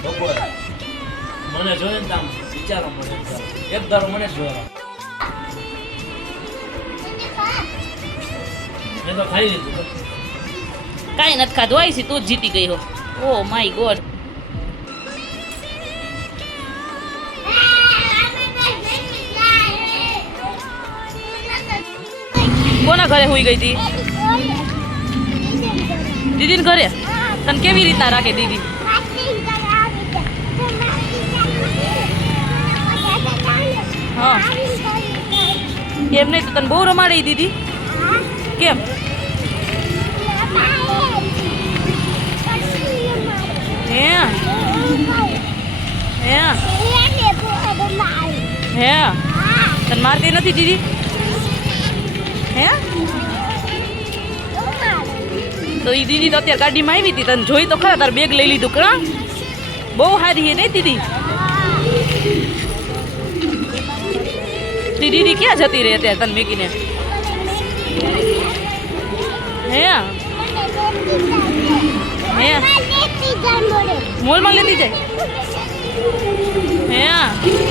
બપોરે મને જોઈને તો આમ વિચારો મને એક ધારો મને જ જોયો મેં તો ખાઈ લીધું કાંઈ નથી ખાધું આવી છે તું જ જીતી ગઈ હો ઓ માય ગોડ કોના ઘરે હોઈ ગઈ હતી દીદીને ઘરે તને કેવી રીતના રાખે દીદી હા કેમ નહીં તો તને બહુ રમાડી દીદી કેમ હે હે હે તને મારતી નથી દીદી હે તો એ દીદી તો અત્યારે ગાડીમાં આવી હતી તને જોઈ તો ખરા તાર બેગ લઈ લીધું કણા બહુ સારી હે નહીં દીદી દીદી ક્યાં જતી રહી અત્યારે તને મેકીને હે હે મોલમાં લેતી જાય હે